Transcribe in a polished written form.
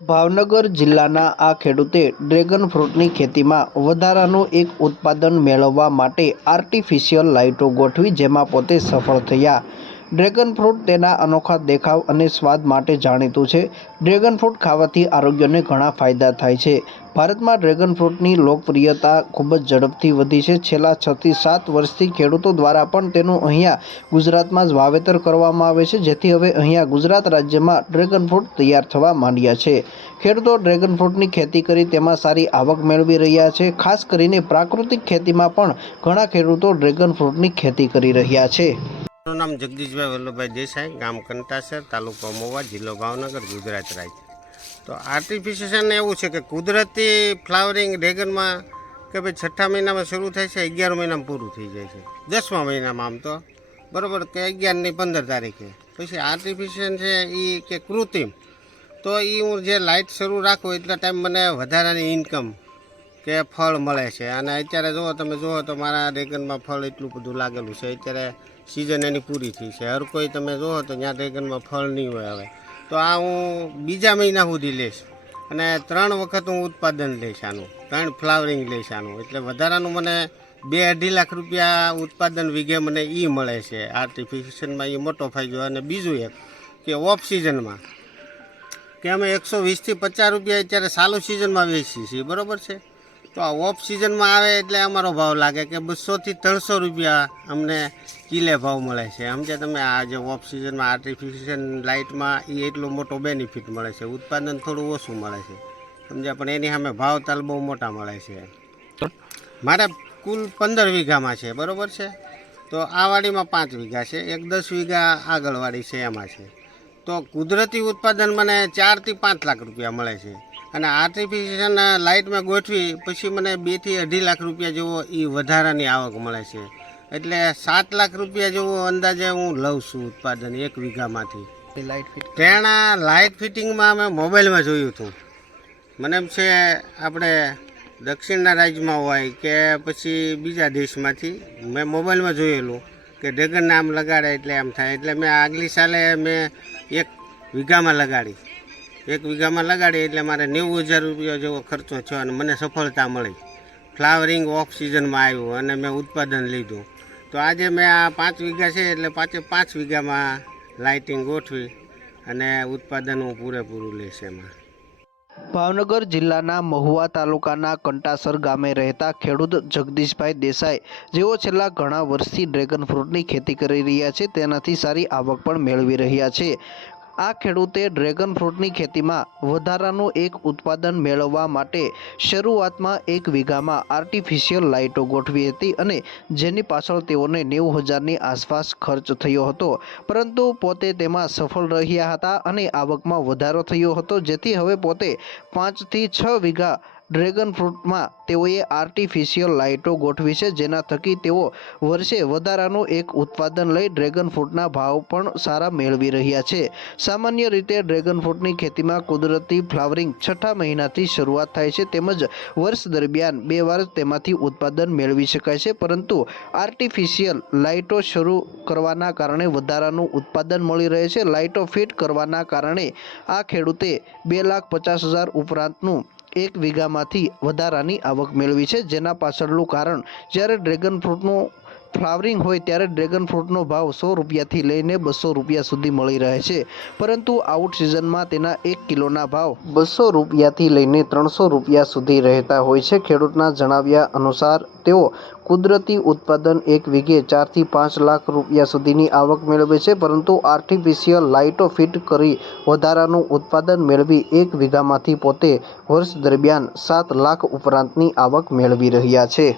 ભાવનગર જિલ્લાના આ ખેડૂતે ડ્રેગન ફ્રૂટની ખેતીમાં વધારાનું એક ઉત્પાદન મેળવવા માટે આર્ટિફિશિયલ લાઇટો ગોઠવી, જેમાં પોતે સફળ થયા. ડ્રેગન ફ્રૂટ તેના અનોખા દેખાવ અને સ્વાદ માટે જાણીતું છે. ડ્રેગન ફ્રૂટ ખાવાથી આરોગ્યને ઘણા ફાયદા થાય છે. ભારતમાં ડ્રેગન ફ્રૂટની લોકપ્રિયતા ખૂબ જ ઝડપથી વધી છે. છેલ્લા 6 થી 7 વર્ષથી ખેડૂતો દ્વારા પણ તેનું અહીંયા ગુજરાતમાં જ વાવેતર કરવામાં આવે છે, જેથી હવે અહીંયા ગુજરાત રાજ્યમાં ડ્રેગન ફ્રૂટ તૈયાર થવા માંડ્યા છે. ખેડૂતો ડ્રેગન ફ્રૂટની ખેતી કરી તેમાં સારી આવક મેળવી રહ્યા છે. ખાસ કરીને પ્રાકૃતિક ખેતીમાં પણ ઘણા ખેડૂતો ડ્રેગન ફ્રૂટની ખેતી કરી રહ્યા છે. મારું નામ જગદીશભાઈ વલ્લભભાઈ દેસાઈ, ગામ કંટાસર, તાલુકો મહુવા, જિલ્લો ભાવનગર, ગુજરાત રાજ્ય. તો આર્ટિફિશિયલ એવું છે કે કુદરતી ફ્લાવરિંગ ડ્રેગનમાં કે ભાઈ 6 મહિનામાં શરૂ થાય છે, 11 મહિનામાં પૂરું થઈ જાય છે, 10મા મહિનામાં આમ તો બરાબર કે 11ની 15 તારીખે. પછી આર્ટિફિશિયલ છે એ કે કૃત્રિમ, તો એ હું જે લાઇટ શરૂ રાખું એટલા ટાઈમ મને વધારાની ઇન્કમ કે ફળ મળે છે. અને અત્યારે તમે જુઓ તો મારા ડ્રેગનમાં ફળ એટલું બધું લાગેલું છે. અત્યારે સિઝન એની પૂરી થઈ છે. હર કોઈ તમે જુઓ તો ત્યાં ડ્રેગનમાં ફળ નહીં હોય. હવે તો આ હું બીજા મહિના સુધી લઈશ અને 3 વખત હું ઉત્પાદન લઈશ આનું, 3 ફ્લાવરિંગ લઈશ આનું. એટલે વધારાનું મને 2-2.5 લાખ રૂપિયા ઉત્પાદન વીઘે મને એ મળે છે આર્ટિફિશિયલમાં. એ મોટો ફાયદો. અને બીજું એક કે ઓફ સિઝનમાં કે અમે 120 થી 50 રૂપિયા અત્યારે ચાલુ સિઝનમાં વેચીએ છીએ, બરાબર છે. તો આ ઓફ સિઝનમાં આવે એટલે અમારો ભાવ લાગે કે 200 થી 300 રૂપિયા અમને કિલે ભાવ મળે છે. સમજ્યા તમે? આ જે ઓફ સિઝનમાં આર્ટિફિશિયલ લાઇટમાં એ એટલો મોટો બેનિફિટ મળે છે, ઉત્પાદન થોડું ઓછું મળે છે, સમજ્યા? પણ એની સામે ભાવ તાલ બહુ મોટા મળે છે. મારે કુલ 15 વીઘામાં છે, બરાબર છે. તો આ વાડીમાં 5 વીઘા છે, એક 10 વીઘા આગળવાડી છે, એમાં છે. તો કુદરતી ઉત્પાદન મને 4 થી 5 લાખ રૂપિયા મળે છે. અને આર્ટિફિશિયલ લાઇટમાં ગોઠવી પછી મને 2 થી 2.5 લાખ રૂપિયા જેવો એ વધારાની આવક મળે છે. એટલે 7 લાખ રૂપિયા જેવો અંદાજે હું લઉં છું ઉત્પાદન એક વીઘામાંથી. તેના લાઇટ ફિટિંગમાં અમે મોબાઈલમાં જોયું હતું. મને એમ છે આપણે દક્ષિણના રાજ્યમાં હોય કે પછી બીજા દેશમાંથી મેં મોબાઈલમાં જોયેલું કે ડ્રેગન આમ લગાડે એટલે આમ થાય. એટલે મેં આગલી સાલે મેં 1 વીઘામાં લગાડી. 1 વીઘામાં લગાડી એટલે મારે 90,000 રૂપિયા જેવો ખર્ચો થયો અને મને સફળતા મળી. ફ્લાવરિંગ ઓફ સિઝનમાં આવ્યું અને મેં ઉત્પાદન લીધું. તો આજે મેં આ 5 વીઘા છે એટલે 5 વીઘામાં લાઇટિંગ ગોઠવી અને ઉત્પાદન હું પૂરેપૂરું લઈશ એમાં. ભાવનગર જિલ્લાના મહુવા તાલુકાના કંટાસર ગામે રહેતા ખેડૂત જગદીશભાઈ દેસાઈ, જેઓ છેલ્લા ઘણા વર્ષથી ડ્રેગન ફ્રૂટની ખેતી કરી રહ્યા છે, તેનાથી સારી આવક પણ મેળવી રહ્યા છે. આ ખેડૂતે ડ્રેગન ફ્રૂટની ખેતીમાં વધારાનું એક ઉત્પાદન મેળવવા માટે શરૂઆતમાં 1 વીઘામાં આર્ટિફિશિયલ લાઇટો ગોઠવી હતી, અને જેની પાછળ તેઓને 90,000ની આસપાસ ખર્ચ થયો હતો. પરંતુ પોતે તેમાં સફળ રહ્યા હતા અને આવકમાં વધારો થયો હતો, જેથી હવે પોતે 5 થી 6 વીઘા ડ્રેગન ફ્રૂટમાં તેઓએ આર્ટિફિશિયલ લાઇટો ગોઠવી છે, જેના થકી તેઓ વર્ષે વધારાનું એક ઉત્પાદન લઈ ડ્રેગન ફ્રૂટના ભાવ પણ સારા મેળવી રહ્યા છે. સામાન્ય રીતે ડ્રેગન ફ્રૂટની ખેતીમાં કુદરતી ફ્લાવરિંગ 6 મહિનાથી શરૂઆત થાય છે, તેમજ વર્ષ દરમિયાન 2 વાર તેમાંથી ઉત્પાદન મેળવી શકાય છે. પરંતુ આર્ટિફિશિયલ લાઇટો શરૂ કરવાના કારણે વધારાનું ઉત્પાદન મળી રહે છે. લાઇટો ફિટ કરવાના કારણે આ ખેડૂતે 2,50,000 ઉપરાંતનું 1 વીઘામાંથી વધારાની આવક મેળવી છે. જેના પાછળનું કારણ, જ્યારે ડ્રેગન ફ્રૂટનું ફ્લાવરિંગ હોય ત્યારે ડ્રેગન ફ્રૂટનો ભાવ 100 રૂપિયાથી લઈને 200 રૂપિયા સુધી મળી રહે છે, પરંતુ આઉટ સિઝનમાં તેના 1 કિલોના ભાવ 200 રૂપિયાથી લઈને 300 રૂપિયા સુધી રહેતા હોય છે. ખેડૂતના જણાવ્યા અનુસાર તેઓ કુદરતી ઉત્પાદન 1 વીઘે 4 થી 5 લાખ રૂપિયા સુધીની આવક મેળવે છે, પરંતુ આર્ટિફિશિયલ લાઇટો ફિટ કરી વધારાનું ઉત્પાદન મેળવી 1 વીઘામાંથી પોતે વર્ષ દરમિયાન 7 લાખ ઉપરાંતની આવક મેળવી રહ્યા છે.